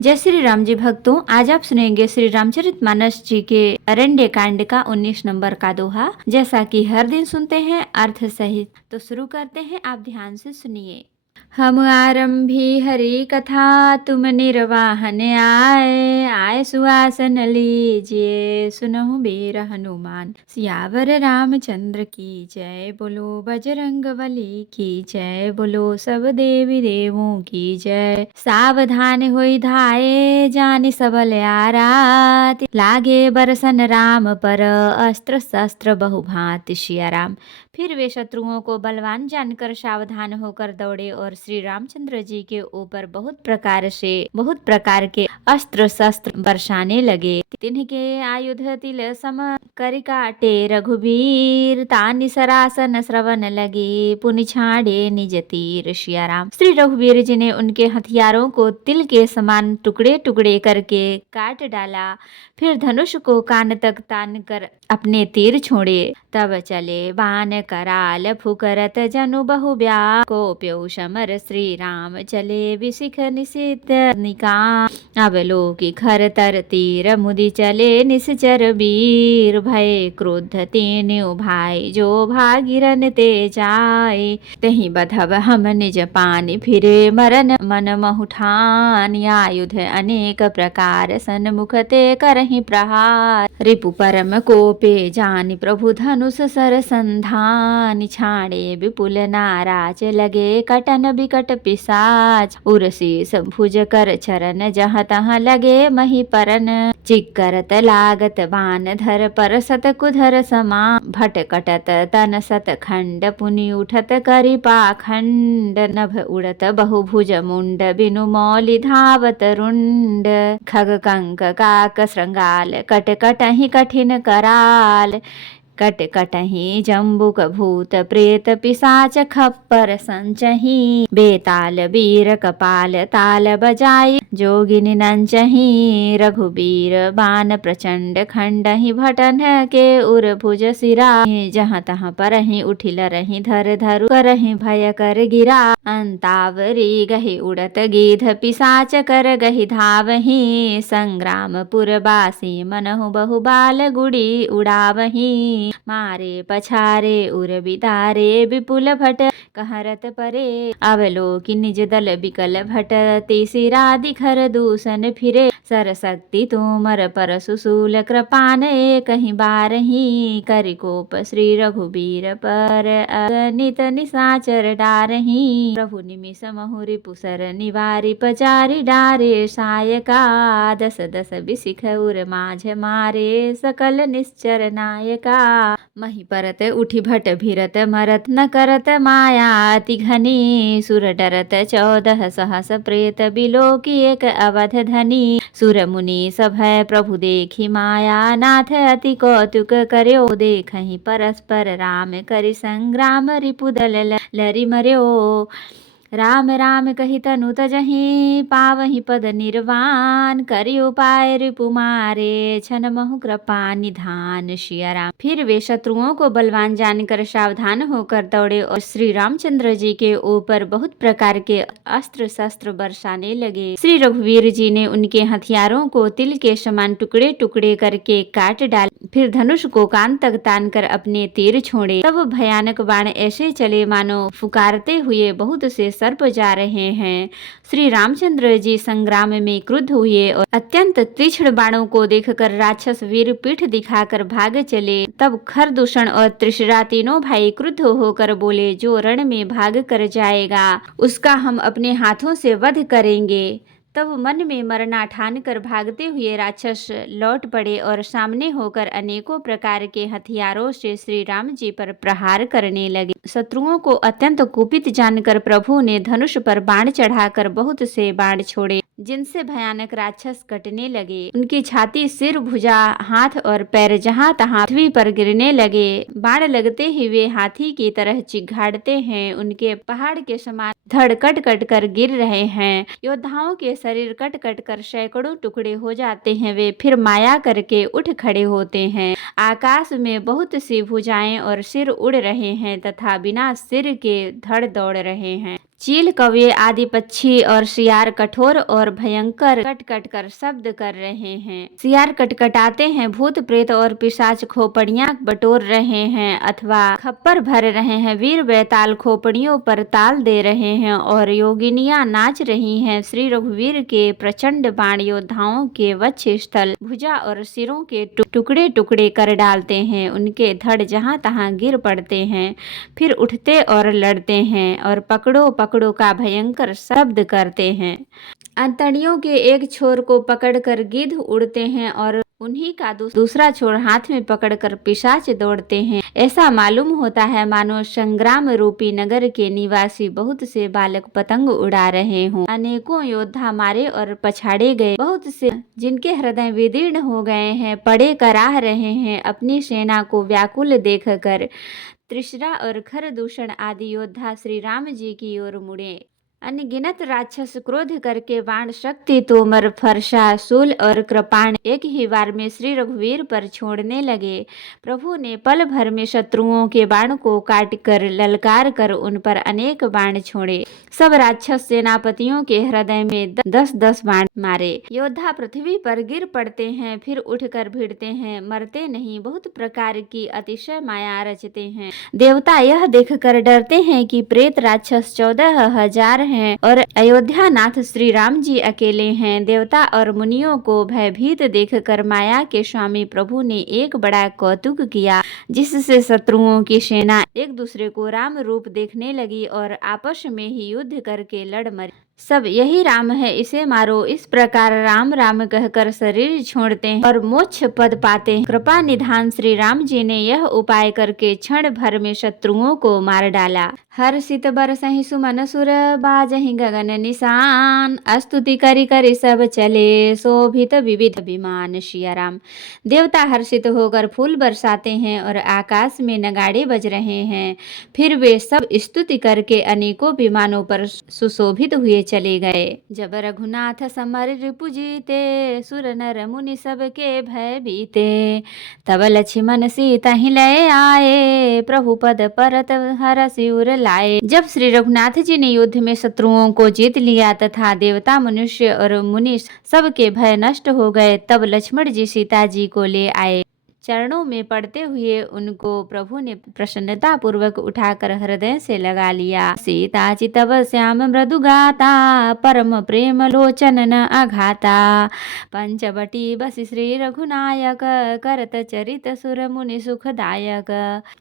जय श्री राम जी भक्तों, आज आप सुनेंगे श्री रामचरितमानस जी के अरण्य कांड का 19 नंबर का दोहा। जैसा कि हर दिन सुनते हैं अर्थ सहित, तो शुरू करते हैं। आप ध्यान से सुनिए। हम आरंभी हरि कथा, तुम निर्वाहन आए। आए सुआसन लीजिए, सुनहु वीर हनुमान। सियावर रामचंद्र की जय, बोलो बजरंग बली की जय, बोलो सब देवी देवों की जय। सावधान होई धाये, जानि सबल आरात। लागे बरसन राम पर, अस्त्र शस्त्र बहुभांति। सिया राम फिर वे शत्रुओं को बलवान जानकर सावधान होकर दौड़े और श्री रामचंद्र जी के ऊपर बहुत प्रकार के अस्त्र शस्त्र बरसाने लगे। तिनके आयुध तिल सम करि काटे रघुबीर। तानि सरासन श्रवण लगे, पुनि छाड़े निज तीर। सिया राम श्री रघुवीर जी ने उनके हथियारों को तिल के समान टुकड़े टुकड़े करके काट डाला। फिर धनुष को कान तक तान कर अपने तीर छोड़े। तब चले बाण कराल फुकरत, जनु बहु व्याकोप्यो समर। श्री राम चले विशिख निशित निकाम। अवलोकि खर तर तीर, मुदि चले निश्चर वीर। भय क्रोध तीन्यु भाई, जो भागिरन ते जाए। तहि बधब हम निज पानि, फिरे मरन मन महु ठानि। आयुध अनेक प्रकार, सन्मुख ते करहि प्रहार। रिपु परम कोपे जानि, प्रभु धनुष सर संधानि। छाड़े विपुल नाराज, लगे कटन बिकट पिसाच। उरशीस भुज कर चरण, जहाँ तहाँ लगे मही परन। चिक्करत लागत बान धर, पर सत कुधर समान। भटकटत तन सत खंड, पुनि उठत करि पाखंड। नभ उड़त बहुभुज मुंड, बिनु मौलि धावत रुंड। खग कंक काक श्रृंगाल, कट कटहि कठिन कराल। कट कटहि जम्बुक भूत प्रेत, पिशाच खप्पर संचहि। बेताल वीर कपाल, ताल बजाई जोगिनि नंचहि। रघुबीर बान प्रचंड, खंडहि भटन के उर भुज सिरा। जहाँ तहाँ परहि उठिल रहि, धर धरु करहि भय कर गिरा। अंतावरी गहि उड़त गिध, पिशाच कर गहि धावहि। संग्रामपुर बासी, मनहु बहु बाल गुड़ी उड़ावहि। मारे पछारे उर बिदारे, विपुल भट कहरत परे। अवलोकि निज दल बिकल भट, ते सिरा दिखर दूषण फिरे। सरशक्ति तोमर परशु शूल, कृपान एकहि बारहि। करि कोप श्री रघुबीर पर, अगणित निशाचर डारहि। प्रभु निमिष महु रिपुसर निवारि, पचारि डारे सायका। दस दस बिसिख उर माझ मारे, सकल निश्चर नायका। मही परत उठि भट भिरत, मरत न करत माया अति घनी। सुर डरत 14 सहस प्रेत, बिलोकि एक अवध धनी। सुर मुनि सभय प्रभु देखि माया, नाथ अति कौतुक कर्यो। देखहि परस्पर राम, करि संग्राम रिपु दल लरि मर्यो। राम राम कहि तनु तजहि, पावहि पद निर्वाण। करि उपाय रिपु मारे, छन महु कृपा निधान। सिया राम फिर वे शत्रुओं को बलवान जानकर सावधान होकर दौड़े और श्री रामचंद्र जी के ऊपर बहुत प्रकार के अस्त्र शस्त्र बरसाने लगे। श्री रघुवीर जी ने उनके हथियारों को तिल के समान टुकड़े टुकड़े करके काट डाले। फिर धनुष को कान तक तान कर अपने तीर छोड़े। तब भयानक बाण ऐसे चले मानो फुकारते हुए बहुत से सर्प जा रहे हैं। श्री रामचंद्र जी संग्राम में क्रुद्ध हुए और अत्यंत तीक्ष्ण बाणों को देखकर राक्षस वीर पीठ दिखाकर भाग चले। तब खरदूषण और त्रिशरा तीनों भाई क्रुद्ध होकर बोले, जो रण में भाग कर जाएगा उसका हम अपने हाथों से वध करेंगे। तब मन में मरना ठान कर भागते हुए राक्षस लौट पड़े और सामने होकर अनेकों प्रकार के हथियारों से श्री राम जी पर प्रहार करने लगे। शत्रुओं को अत्यंत कुपित जानकर प्रभु ने धनुष पर बाण चढ़ाकर बहुत से बाण छोड़े, जिनसे भयानक राक्षस कटने लगे। उनकी छाती, सिर, भुजा, हाथ और पैर जहाँ तहाँ पृथ्वी पर गिरने लगे। बाण लगते ही वे हाथी की तरह चिघाड़ते हैं। उनके पहाड़ के समान धड़ कट कट कर गिर रहे हैं। योद्धाओं के शरीर कट कट कर सैकड़ों टुकड़े हो जाते हैं। वे फिर माया करके उठ खड़े होते हैं। आकाश में बहुत सी भुजाएं और सिर उड़ रहे हैं तथा बिना सिर के धड़ दौड़ रहे हैं। चील, कौवे आदि पक्षी और सियार कठोर और भयंकर कट कट कर शब्द कर रहे हैं। सियार कटकटाते हैं, भूत प्रेत और पिशाच खोपड़ियां बटोर रहे हैं अथवा खप्पर भर रहे हैं। वीर बैताल खोपड़ियों पर ताल दे रहे हैं और योगिनियां नाच रही हैं। श्री रघुवीर के प्रचंड बाण योद्धाओं के वक्ष स्थल, भुजा और सिरों के टुकड़े टुकड़े कर डालते हैं। उनके धड़ जहां तहां गिर पड़ते हैं, फिर उठते और लड़ते हैं और पकड़ो पकड़ो का भयंकर शब्द करते हैं। अंतड़ियों के एक छोर को पकड़कर गिद्ध उड़ते हैं और उन्हीं का दूसरा छोर हाथ में पकड़कर पिशाच दौड़ते हैं। ऐसा मालूम होता है मानो संग्राम रूपी नगर के निवासी बहुत से बालक पतंग उड़ा रहे हों। अनेकों योद्धा मारे और पछाड़े गए, बहुत से जिनके हृदय विदीर्ण हो गए हैं पड़े कराह रहे हैं। अपनी सेना को व्याकुल देखकर त्रिशरा और खरदूषण आदि योद्धा श्री राम जी की ओर मुड़े। अनगिनत राक्षस क्रोध करके बाण, शक्ति, तोमर, फरसा, शूल और कृपाण एक ही बार में श्री रघुवीर पर छोड़ने लगे। प्रभु ने पल भर में शत्रुओं के बाण को काट कर ललकार कर उन पर अनेक बाण छोड़े। सब राक्षस सेनापतियों के हृदय में 10-10 बाण मारे। योद्धा पृथ्वी पर गिर पड़ते हैं, फिर उठकर भिड़ते हैं, मरते नहीं। बहुत प्रकार की अतिशय माया रचते हैं। देवता यह देखकर डरते हैं कि प्रेत राक्षस 14,000 हैं और अयोध्या नाथ श्री राम जी अकेले हैं। देवता और मुनियों को भयभीत देखकर माया के स्वामी प्रभु ने एक बड़ा कौतुक किया, जिससे शत्रुओं की सेना एक दूसरे को राम रूप देखने लगी और आपस में ही युद्ध करके लड़ मरी। सब यही राम है, इसे मारो। इस प्रकार राम राम कहकर शरीर छोड़ते हैं और मोक्ष पद पाते हैं। कृपा निधान श्री राम जी ने यह उपाय करके क्षण भर में शत्रुओं को मार डाला। हर्षित बरसहि सुमन सुर, बाजहि गगन निशान। स्तुति करि करि सब चले, शोभित विविध विमान। सिया राम। देवता हर्षित होकर फूल बरसाते हैं और आकाश में नगाड़े बज रहे हैं। फिर वे सब स्तुति करके अनेकों विमानों पर सुशोभित हुए चले गए। जब रघुनाथ समर रिपु जीते, सुर नर मुनि सबके भय बीते। तब लक्ष्मण सीता ही लय आए, प्रभु पद परत हरषि उर लाए। जब श्री रघुनाथ जी ने युद्ध में शत्रुओं को जीत लिया तथा देवता, मनुष्य और मुनि सबके भय नष्ट हो गए, तब लक्ष्मण जी सीता जी को ले आए। चरणों में पड़ते हुए उनको प्रभु ने प्रसन्नता पूर्वक उठाकर हृदय से लगा लिया। सीता चितव श्याम मृदु गाता, परम प्रेम लोचन न अघाता। पंचवटी बस श्री रघुनायक, करत चरित सुर मुनि सुखदायक।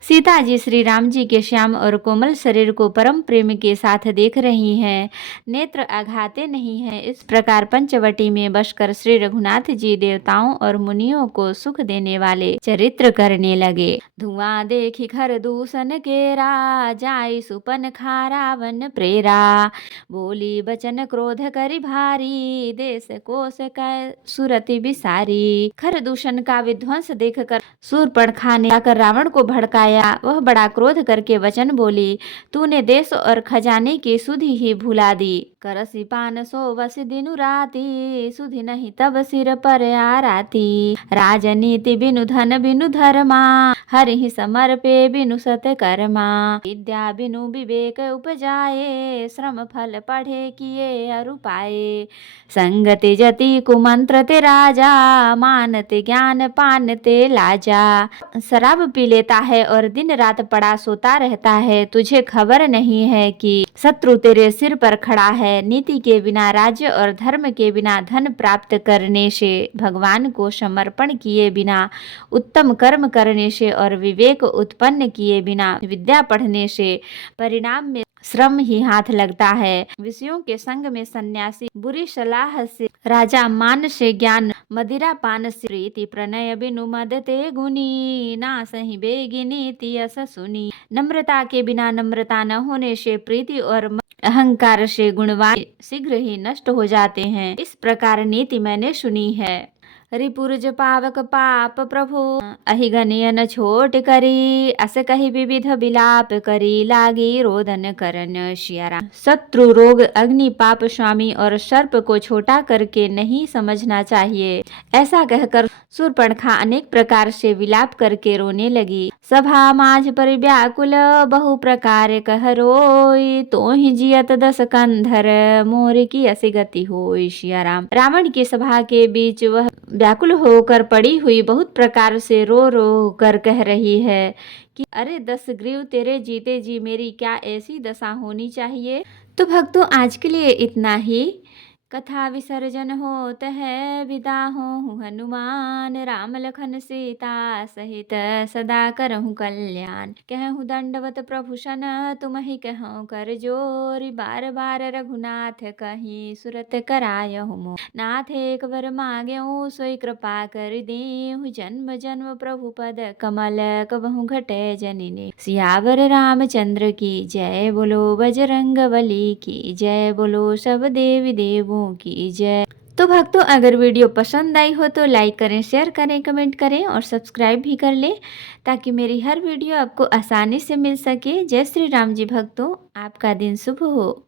सीता जी श्री राम जी के श्याम और कोमल शरीर को परम प्रेम के साथ देख रही हैं, नेत्र अघाते नहीं है। इस प्रकार पंचवटी में बसकर श्री रघुनाथ जी देवताओं और मुनियों को सुख देने वाले चरित्र करने लगे। धुआं देखी खर दूषण केरा, जाई सुपन खा रावण प्रेरा। बोली बचन क्रोध करि भारी, देश कोश कै सुरति बिसारी। खर दूषण का विध्वंस देखकर शूर्पणखा ने आकर रावण को भड़काया। वह बड़ा क्रोध करके वचन बोली, तूने देश और खजाने की सुधि ही भुला दी। करसी पान सो बस दिनु राती, सुधि नहीं तब सिर पर आराती। राजनीति बिनु धन बिनु धर्मा, हरिहि समर्पे बिनु सत्कर्मा। विद्या बिनु विवेक उपजाए, श्रम फल पढ़े किए अरु पाए। संगति जति कुमंत्र ते राजा, मानते ज्ञान पानते लाजा। शराब पी लेता है और दिन रात पड़ा सोता रहता है। तुझे खबर नहीं है कि शत्रु तेरे सिर पर खड़ा है। नीति के बिना राज्य और धर्म के बिना धन प्राप्त करने से, भगवान को समर्पण किए बिना उत्तम कर्म करने से और विवेक उत्पन्न किए बिना विद्या पढ़ने से परिणाम में श्रम ही हाथ लगता है। विषयों के संग में सन्यासी, बुरी सलाह से राजा, मान से ज्ञान, मदिरा पान से प्रीति, प्रणय बिनु मद ते गुनी, ना सही बेगिनी तियस सुनी। नम्रता के बिना नम्रता न होने से प्रीति और अहंकार से गुणवान शीघ्र ही नष्ट हो जाते हैं। इस प्रकार नीति मैंने सुनी है। रिपुरज पावक पाप प्रभु अहि गनियन छोट करी अस कही विविध विलाप करी लागी रोदन करन शियारा। शत्रु रोग अग्नि पाप स्वामी और सर्प को छोटा करके नहीं समझना चाहिए। ऐसा कहकर शूर्पणखा अनेक प्रकार से विलाप करके रोने लगी। सभा माझ पर व्याकुल बहु प्रकार कह रोई तो ही जियत दस कंधर मोर की ऐसी गति होई शियाराम। रावण की सभा के बीच वह व्याकुल होकर पड़ी हुई बहुत प्रकार से रो रो कर कह रही है कि अरे 10 ग्रीव तेरे जीते जी मेरी क्या ऐसी दशा होनी चाहिए। तो भक्तों आज के लिए इतना ही। कथा विसर्जन होत है विदा हूँ हनुमान राम लखन सीता सहित सदा करहूँ कल्याण। कहूँ दंडवत प्रभु सन तुम ही कहूँ कर जोरी बार बार रघुनाथ कहीं सुरत करायहु मोर। नाथ एक बर मांग्यऊ सोई कृपा कर देहु जन्म जन्म प्रभु पद कमल कबहु घटे जननी। सियावर रामचंद्र की जय बोलो बजरंग बली की जय बोलो सब देवी देवों की जय। तो भक्तों अगर वीडियो पसंद आई हो तो लाइक करें, शेयर करें, कमेंट करें और सब्सक्राइब भी कर लें ताकि मेरी हर वीडियो आपको आसानी से मिल सके। जय श्री राम जी भक्तों, आपका दिन शुभ हो।